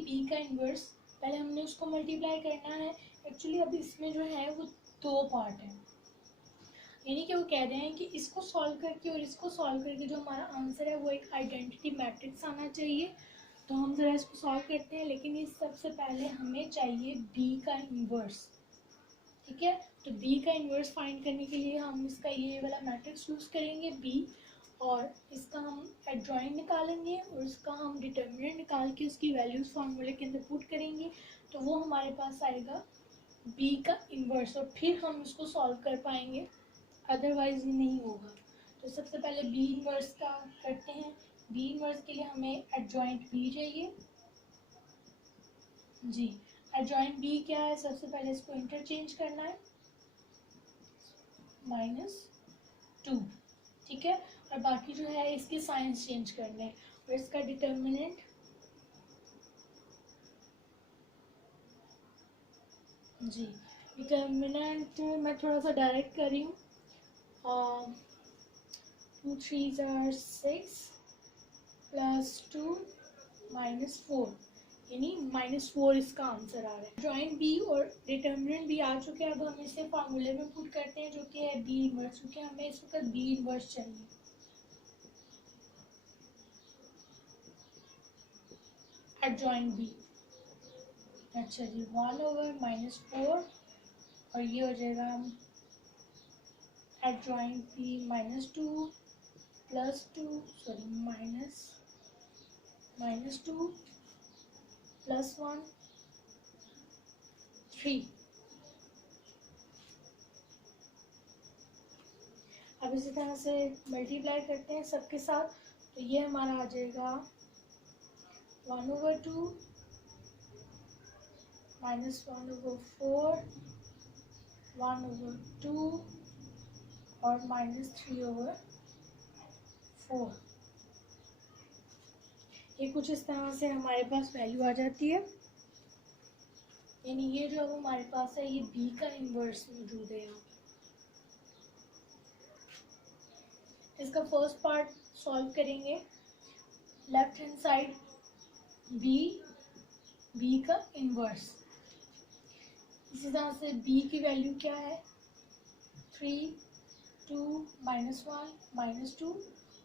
B का inverse, पहले हमने उसको मल्टीप्लाई करना है। एक्चुअली अब इसमें जो है वो दो पार्ट है, यानी कि वो कह रहे हैं कि इसको सॉल्व करके और इसको सॉल्व करके जो हमारा आंसर है वो एक आइडेंटिटी मैट्रिक्स आना चाहिए। तो हम ज़रा इसको सॉल्व करते हैं, लेकिन इस सबसे पहले हमें चाहिए बी का इन्वर्स। ठीक है, तो बी का इन्वर्स फाइंड करने के लिए हम इसका ये वाला मैट्रिक्स यूज़ करेंगे बी, और इसका हम एडजॉइंट निकालेंगे और इसका हम डिटर्मिनेंट निकाल के उसकी वैल्यूज़ फार्मूले के अंदर पुट करेंगे, तो वो हमारे पास आएगा बी का इन्वर्स, और फिर हम इसको सॉल्व कर पाएंगे, अदरवाइज ये नहीं होगा। तो सबसे पहले बी इन्वर्स का करते हैं। बी इन्वर्स के लिए हमें एडजॉइंट बी चाहिए जी। एडजॉइंट बी क्या है, सबसे पहले इसको इंटरचेंज करना है, -2, ठीक है, और बाकी जो है इसके साइंस चेंज करने हैं, और इसका डिटर्मिनेंट जी, डिटर्मिनेंट मैं थोड़ा सा डायरेक्ट कर रही हूँ। 2 3s are 6 +2 -4, यानी -4 इसका आंसर आ रहा है। जॉइंट बी और डिटर्मिनेंट भी आ चुके हैं, अब हम इसे फार्मूले में पुट करते हैं जो कि है बी इन्वर्स, क्योंकि हमें इस वक्त बी इन्वर्स चाहिए। एडजॉइंट बी, अच्छा जी, 1/-4, और ये हो जाएगा एडजॉइंट बी -2 +2 सॉरी -2 +1 3। अब इसी तरह से मल्टीप्लाई करते हैं सबके साथ, तो ये हमारा आ जाएगा 1/2 -1/4 1/2 और -3/4। ये कुछ इस तरह से हमारे पास वैल्यू आ जाती है, यानी ये जो अब हमारे पास है ये बी का इन्वर्स मौजूद है यहाँ। इसका फर्स्ट पार्ट सॉल्व करेंगे, लेफ्ट हैंड साइड बी का इन्वर्स। इसी तरह से बी की वैल्यू क्या है, 3 2 -1 -2,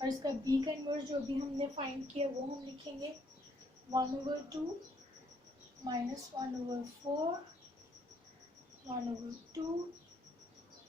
और इसका बी का इन्वर्स जो अभी हमने फाइंड किया वो हम लिखेंगे 1/2 -1/4 1/2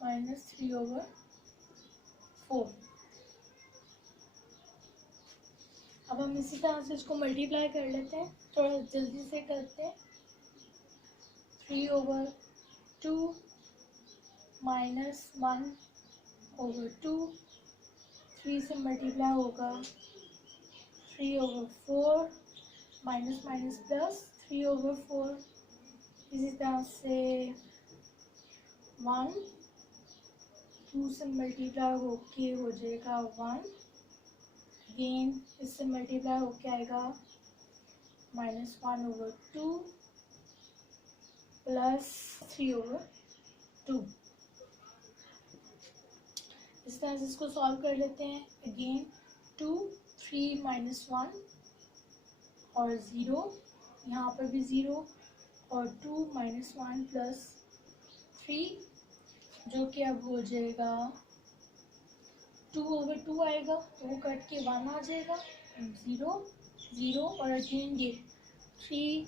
-3/4। अब हम इसी तरह से इसको मल्टीप्लाई कर लेते हैं, थोड़ा जल्दी से करते हैं। 3/2 -1/2, 3 से मल्टीप्लाई होगा 3/4, माइनस माइनस प्लस 3/4, इसी तरह से 1 2 से मल्टीप्लाई होके हो जाएगा 1, अगेन इससे मल्टीप्लाई होके आएगा -1/2 प्लस 3/2। इस तरह से इसको सॉल्व कर लेते हैं। अगेन 2 3 -1 और 0, यहाँ पर भी 0, और 2 -1 प्लस 3, जो कि अब हो जाएगा 2/2 आएगा, तो वो कट के 1 आ जाएगा, 0 0, और अगेन ये 3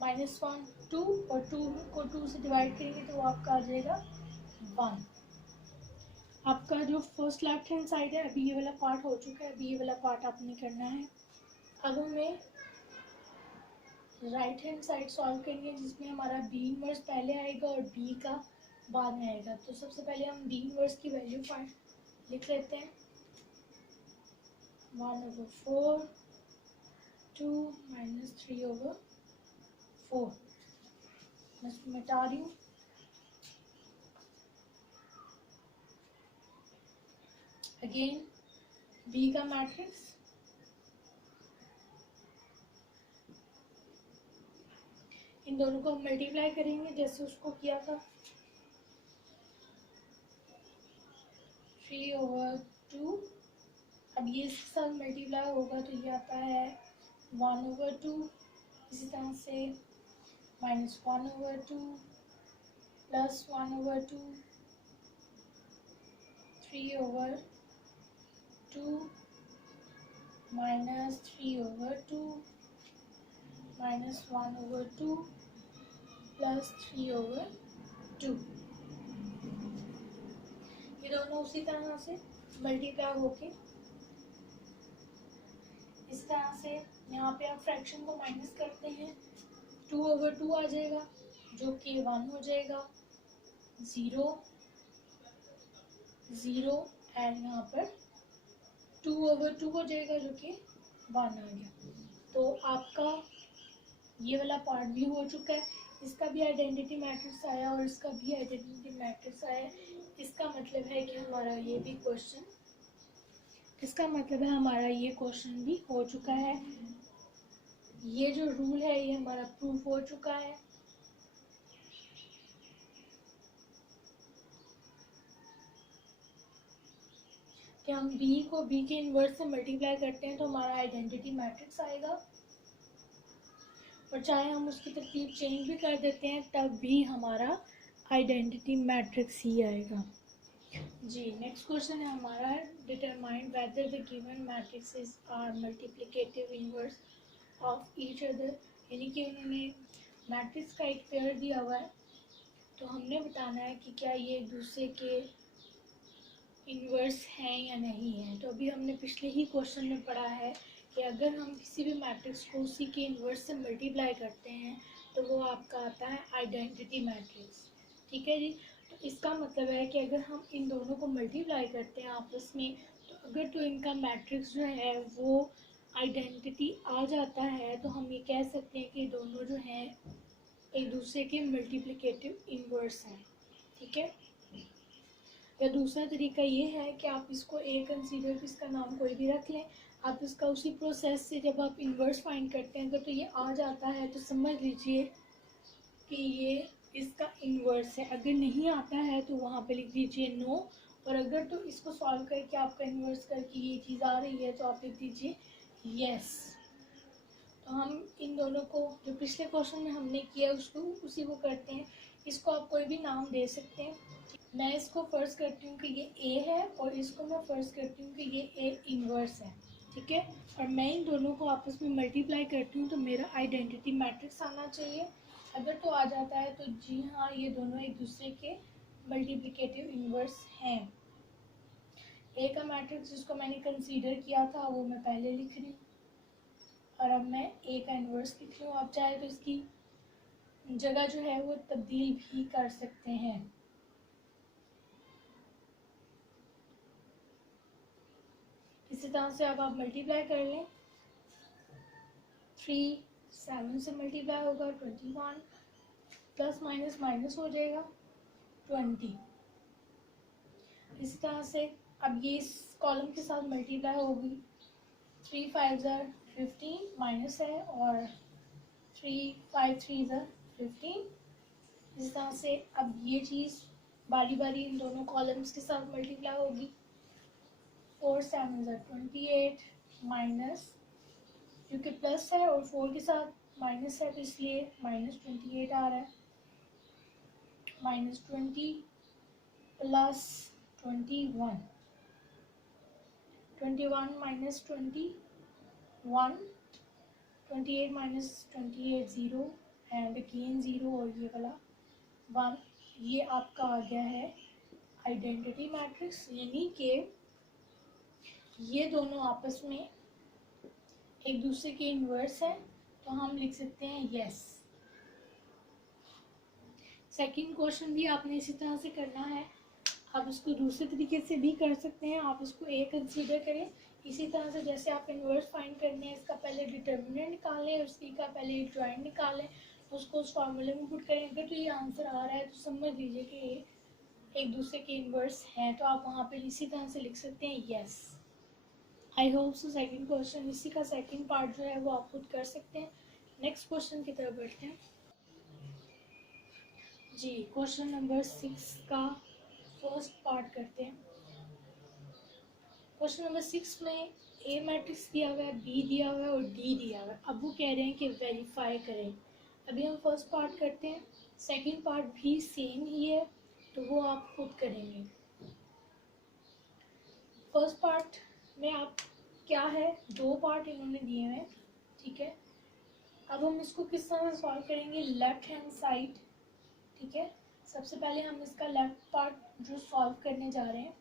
-1 2, और 2 को 2 से डिवाइड करेंगे तो वो आपका आ जाएगा 1। आपका जो फर्स्ट लेफ्ट हैंड साइड है अभी ये वाला पार्ट हो चुका है, अभी ये वाला पार्ट आपने करना है। अब हमें राइट हैंड साइड सॉल्व करनी है, जिसमें हमारा बी इनवर्स पहले आएगा और बी का बाद में आएगा। तो सबसे पहले हम बी इनवर्स की वैल्यू लिख लेते हैं, 1/4 2 -3/4। मैं इसको मिटा रही हूँ। अगेन बी का मैट्रिक्स, इन दोनों को हम मल्टीप्लाई करेंगे जैसे उसको किया था, 3/2, अब ये इसके साथ मल्टीप्लाई होगा तो ये आता है 1/2, इसी तरह से -1/2 प्लस 1/2, 3/2 माइनस 3/2 -1/2 प्लस 3/2। ये दोनों उसी तरह से मल्टीप्लाई होके इस तरह से यहाँ पे आप फ्रैक्शन को माइनस करते हैं, 2/2 आ जाएगा जो कि 1 हो जाएगा, 0 0 एंड यहाँ पर 2/2 हो जाएगा जो कि 1 आ गया। तो आपका ये वाला पार्ट भी हो चुका है, इसका भी आइडेंटिटी मैट्रिक्स आया और इसका भी आइडेंटिटी मैट्रिक्स आया। इसका मतलब है कि हमारा ये भी क्वेश्चन, इसका मतलब है हमारा ये क्वेश्चन भी हो चुका है। ये जो रूल है ये हमारा प्रूफ हो चुका है। कि हम b को b के इन्वर्स से मल्टीप्लाई करते हैं तो हमारा आइडेंटिटी मैट्रिक्स आएगा, और चाहे हम उसकी तरतीब चेंज भी कर देते हैं तब भी हमारा आइडेंटिटी मैट्रिक्स ही आएगा। जी नेक्स्ट क्वेश्चन है हमारा, determine whether the given matrices are multiplicative inverse of each other. यानी कि उन्होंने मैट्रिक्स का एक पेयर दिया हुआ है तो हमने बताना है कि क्या ये एक दूसरे के इन्वर्स हैं या नहीं है। तो अभी हमने पिछले ही क्वेश्चन में पढ़ा है कि अगर हम किसी भी मैट्रिक्स को उसी के इन्वर्स से मल्टीप्लाई करते हैं तो वो आपका आता है आइडेंटिटी मैट्रिक्स। ठीक है जी, तो इसका मतलब है कि अगर हम इन दोनों को मल्टीप्लाई करते हैं आपस में तो अगर तो इनका मैट्रिक्स जो है वो आइडेंटिटी आ जाता है तो हम ये कह सकते हैं कि दोनों जो हैं एक दूसरे के मल्टीप्लिकेटिव इन्वर्स हैं। ठीक है, या दूसरा तरीका ये है कि आप इसको ए कंसीडर, इसका नाम कोई भी रख लें, आप इसका उसी प्रोसेस से जब आप इन्वर्स फाइंड करते हैं अगर तो ये आ जाता है तो समझ लीजिए कि ये इसका इन्वर्स है। अगर नहीं आता है तो वहाँ पे लिख दीजिए नो, और अगर तो इसको सॉल्व करके आपका इन्वर्स करके ये चीज़ आ रही है तो आप लिख दीजिए यस। तो हम इन दोनों को जो पिछले क्वेश्चन में हमने किया उसको उसी को करते हैं। इसको आप कोई भी नाम दे सकते हैं। मैं इसको फर्ज करती हूँ कि ये ए है और इसको मैं फर्ज करती हूँ कि ये ए इन्वर्स है। ठीक है, और मैं इन दोनों को आपस में मल्टीप्लाई करती हूँ तो मेरा आइडेंटिटी मैट्रिक्स आना चाहिए। अगर तो आ जाता है तो जी हाँ ये दोनों एक दूसरे के मल्टीप्लिकेटिव इन्वर्स हैं। ए का मैट्रिक्स जिसको मैंने कंसीडर किया था वो मैं पहले लिख रही हूँ और अब मैं ए का इन्वर्स लिख रही हूँ। आप चाहे तो इसकी जगह जो है वो तब्दील भी कर सकते हैं। इसी तरह से अब आप मल्टीप्लाई कर लें, 3 7 से मल्टीप्लाई होगा 21 प्लस माइनस माइनस हो जाएगा 20। इसी तरह से अब ये इस कॉलम के साथ मल्टीप्लाई होगी, 3 5 ज़र 15 माइनस है और 3 5 3 ज़र 15। इस तरह से अब ये चीज़ बारी बारी इन दोनों कॉलम्स के साथ मल्टीप्लाई होगी, 4 7 ज़र 28 माइनस, क्योंकि प्लस है और 4 के साथ माइनस है तो इसलिए -28 आ रहा है, -20 plus 21, 21 minus 21, 28 minus 28 0 and again 0 और ये वाला 1। ये आपका आ गया है आइडेंटिटी मैट्रिक्स, यानी कि ये दोनों आपस में एक दूसरे के इन्वर्स है तो हम लिख सकते हैं यस। सेकंड क्वेश्चन भी आपने इसी तरह से करना है, आप इसको दूसरे तरीके से भी कर सकते हैं। आप इसको ए कंसीडर करें, इसी तरह से जैसे आप इन्वर्स फाइंड करने हैं इसका पहले डिटर्मिनेंट निकालें, उसकी का पहले ड्राइंग निकालें, उसको उस फार्मूले में पुट करें। अगर तो ये आंसर आ रहा है तो समझ लीजिए कि ये एक दूसरे के इन्वर्स हैं, तो आप वहाँ पे इसी तरह से लिख सकते हैं yes. I hope so second question, इसी का सेकंड पार्ट जो है वो आप खुद कर सकते हैं। नेक्स्ट क्वेश्चन की तरफ बढ़ते हैं जी। क्वेश्चन नंबर 6 का फर्स्ट पार्ट करते हैं। क्वेश्चन नंबर 6 में ए मैट्रिक्स दिया हुआ है, बी दिया हुआ है और डी दिया हुआ है। अब वो कह रहे हैं कि वेरीफाई करें। अभी हम फर्स्ट पार्ट करते हैं, सेकंड पार्ट भी सेम ही है, तो वो आप खुद करेंगे। फर्स्ट पार्ट में आप क्या है, 2 पार्ट इन्होंने दिए हुए हैं, ठीक है। अब हम इसको किस तरह से सॉल्व करेंगे, लेफ्ट हैंड साइड, ठीक है। सबसे पहले हम इसका लेफ्ट पार्ट जो सॉल्व करने जा रहे हैं,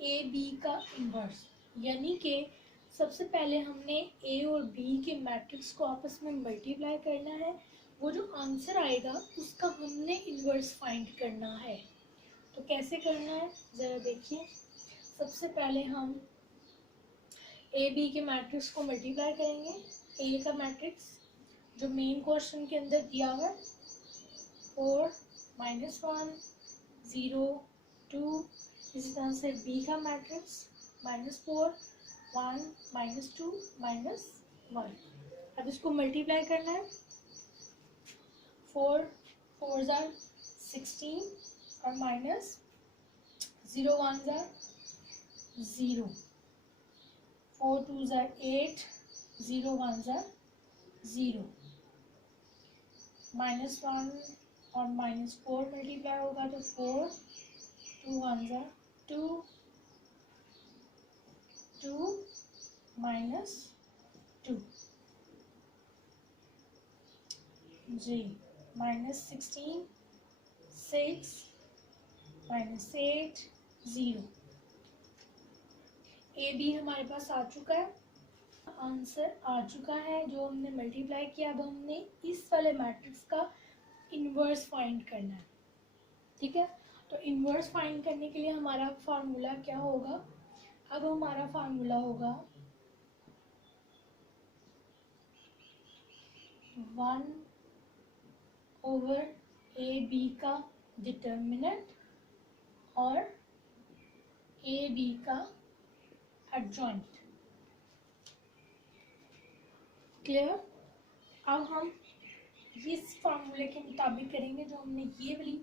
ए बी का इन्वर्स, यानी कि सबसे पहले हमने ए और बी के मैट्रिक्स को आपस में मल्टीप्लाई करना है। वो जो आंसर आएगा उसका हमने इन्वर्स फाइंड करना है। तो कैसे करना है ज़रा देखिए। सबसे पहले हम ए बी के मैट्रिक्स को मल्टीप्लाई करेंगे। ए का मैट्रिक्स जो मेन क्वेश्चन के अंदर दिया हुआ है, 4 -1 0 2। इसी तरह से बी का मैट्रिक्स -4 1 -2 -1। अब इसको मल्टीप्लाई करना है, 4 4 ज़ार 16 और -0 1 ज़ार 0, 4 2 ज़ार 8 0 1 ज़ार 0, -1 और -4 मल्टीप्लाई होगा तो 4 2 1 ज़ार 2 2 -2 जी, -16 6 -8 0। ए बी हमारे पास आ चुका है, आंसर आ चुका है जो हमने मल्टीप्लाई किया। अब हमने इस वाले मैट्रिक्स का इन्वर्स फाइंड करना है, ठीक है। तो इन्वर्स फाइंड करने के लिए हमारा फार्मूला क्या होगा, अब हमारा फार्मूला होगा 1/ए बी का डिटर्मिनेंट और ए बी का एडजॉइंट। क्लियर। अब हम इस फार्मूले के मुताबिक करेंगे, जो हमने ये वाली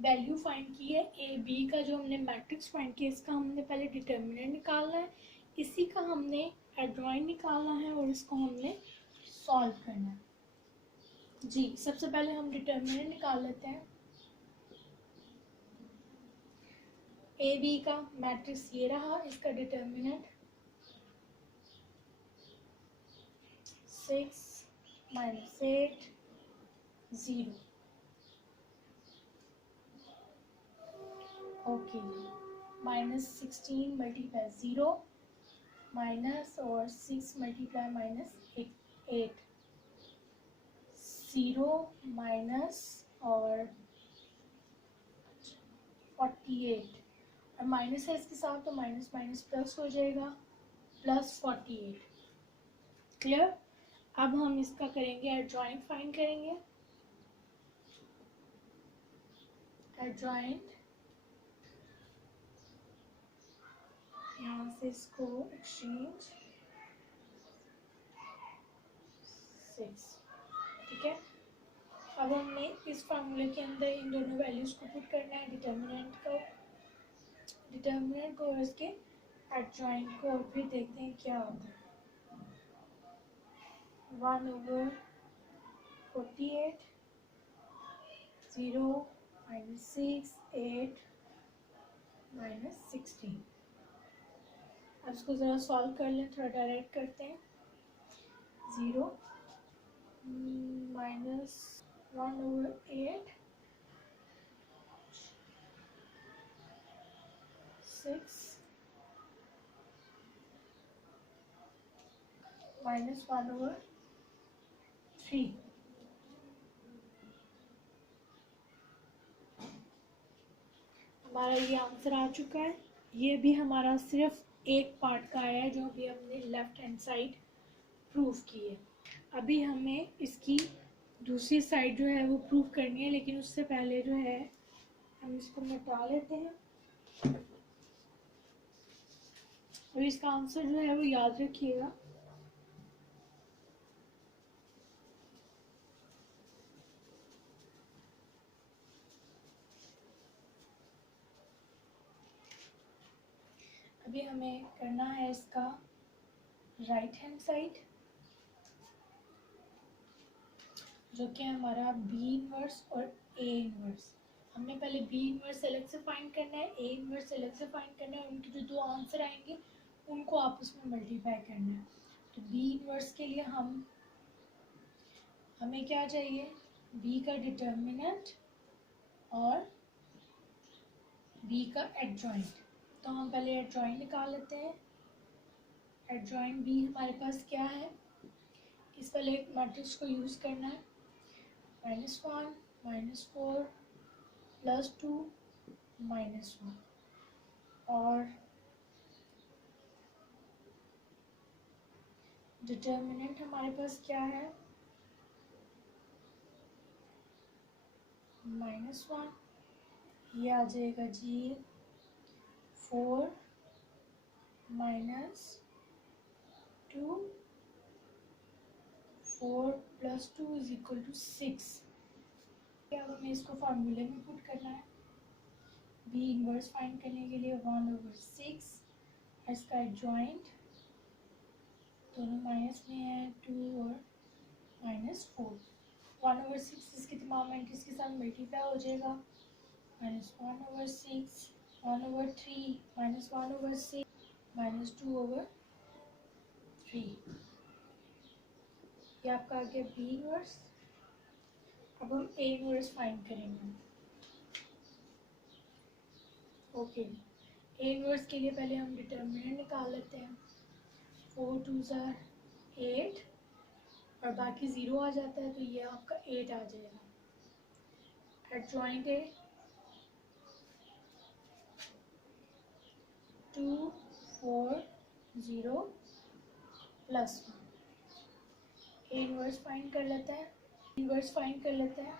वैल्यू फाइंड की है ए बी का, जो हमने मैट्रिक्स फाइंड किया, इसका हमने पहले डिटर्मिनेंट निकालना है, इसी का हमने एडजॉइंट निकालना है और इसको हमने सॉल्व करना है। जी, सबसे पहले हम डिटर्मिनेंट निकाल लेते हैं। ए बी का मैट्रिक्स ये रहा, इसका डिटर्मिनेंट 6 -8 0। ओके, -16 मल्टीप्लाई 0 माइनस और 6 मल्टीप्लाई -8 0 माइनस और 48 और माइनस है इसके साथ, तो माइनस माइनस प्लस हो जाएगा, +48। क्लियर। अब हम इसका करेंगे एडजॉइंट फाइंड करेंगे। एडजॉइंट, यहाँ से इसको एक्सचेंज 6, ठीक है। अब हमने इस फार्मूले के अंदर इन दोनों वैल्यूज को पुट करना है, डिटर्मिनेंट को और इसके एडजॉइंट को, और फिर देखते हैं क्या होता है। 1/48 0 -6 8 -16। अब इसको ज़रा सॉल्व कर लें, थोड़ा डायरेक्ट करते हैं। 0 -1/8 6 -1/3। हमारा ये आंसर आ चुका है। ये भी हमारा सिर्फ एक पार्ट का आया है, जो अभी हमने लेफ्ट हैंड साइड प्रूव की है। अभी हमें इसकी दूसरी साइड जो है वो प्रूव करनी है, लेकिन उससे पहले जो है हम इसको मिटा लेते हैं। और इसका आंसर जो है वो याद रखिएगा। अभी हमें हमें करना है इसका राइट हैंड साइड, जो कि है हमारा बी इनवर्स और ए इनवर्स। हमने पहले बी इनवर्स अलग से फाइंड करना है, ए इनवर्स अलग से फाइंड करना है, उनके जो दो आंसर आएंगे उनको आपस में मल्टीप्लाई करना है। तो बी इनवर्स के लिए हमें क्या चाहिए, बी का डिटर्मिनेंट और बी का एडजॉइंट। तो हम पहले एडजॉइंट निकाल लेते हैं। एडजॉइंट बी हमारे पास क्या है, इस पहले एक मैट्रिक्स को यूज़ करना है, -1 -4 +2 -1, और डिटर्मिनेंट हमारे पास क्या है, -1, ये आ जाएगा जी 4 -2, 4 + 2 = 6। अब हमें इसको फार्मूले में पुट करना है। बी इनवर्स फाइंड करने के लिए 1/6, और इसका एडजॉइंट दोनों माइनस में है, 2 और -4। 1/6 इसके तमाम एंट्रीज के साथ मल्टीप्लाई हो जाएगा, -1/6, 1/3, -1/6, -2/3। ये आपका आ गया बी इनवर्स। अब हम ए इनवर्स फाइंड करेंगे। ओके, ए इनवर्स के लिए पहले हम डिटर्मिनेंट निकाल लेते हैं। 4 2s are 8 और बाकी 0 आ जाता है, तो ये आपका 8 आ जाएगा। एडजॉइंट है 2 4 0 +1। ए इनवर्स फाइंड कर लेते हैं, इनवर्स फाइंड कर लेते हैं।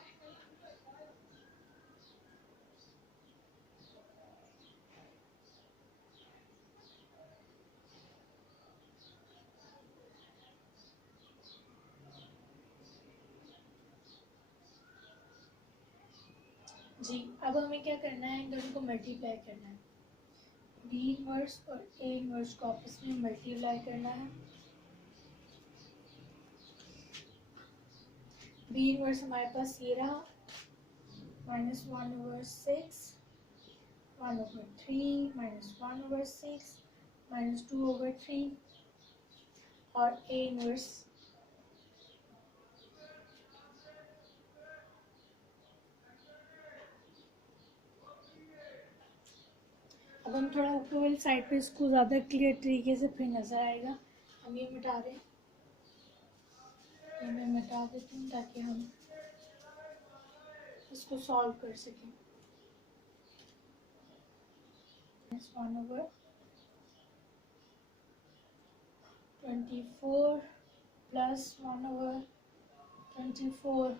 जी, अब हमें क्या करना है, इन दोनों को मल्टीप्लाई करना है। बी इनवर्स और ए इनवर्स को आपस में मल्टीप्लाई करना है। बी इनवर्स हमारे पास ये रहा, -1/6, 1/3, -1/6, -2/3, और ए इनवर्स अब हम थोड़ा ऊपर वाली साइड पे इसको ज़्यादा क्लियर तरीके से फिर नज़र आएगा। हम ये मिटा दें, ये मैं मिटा देती हूँ ताकि हम इसको सॉल्व कर सकें। 1/24 + 1/24,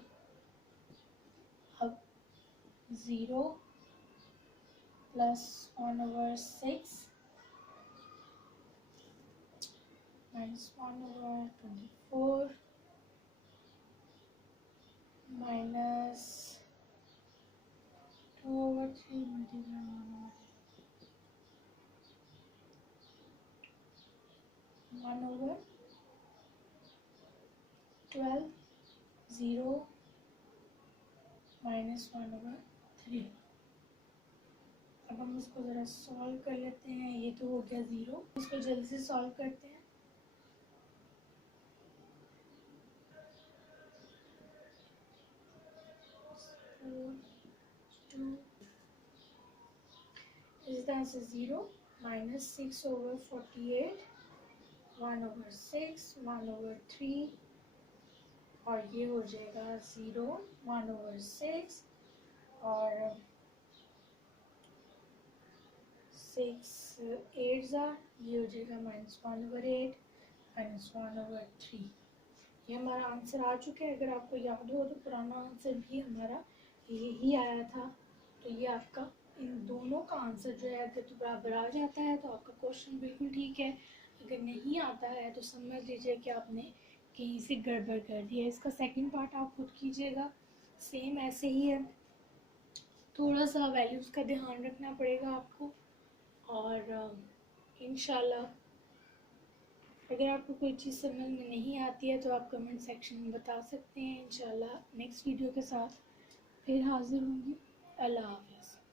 अब 0 + 1/6 -1/24 -2/3 1/12, 0 -1/3। अब हम इसको ज़रा सॉल्व कर लेते हैं। ये तो हो गया 0, इसको जल्दी से सॉल्व करते हैं। इस तरह से 0 -6/48, 1/6, 1/3, और ये हो जाएगा 0 1/6 और 6 8 ये हो जाएगा -1/8 -1/3। ये हमारा आंसर आ चुका है। अगर आपको याद हो तो पुराना आंसर भी हमारा यही आया था। तो ये आपका इन दोनों का आंसर जो है अगर तो बराबर आ जाता है तो आपका क्वेश्चन बिल्कुल ठीक है। अगर नहीं आता है तो समझ लीजिए कि आपने कहीं से गड़बड़ कर दी है। इसका सेकंड पार्ट आप खुद कीजिएगा, सेम ऐसे ही है। थोड़ा सा वैल्यूज़ का ध्यान रखना पड़ेगा आपको, और इंशाल्लाह। अगर आपको कोई चीज़ समझ में नहीं आती है तो आप कमेंट सेक्शन में बता सकते हैं। इंशाल्लाह नेक्स्ट वीडियो के साथ फिर हाज़िर होंगी। अल्लाह हाफ़िज़।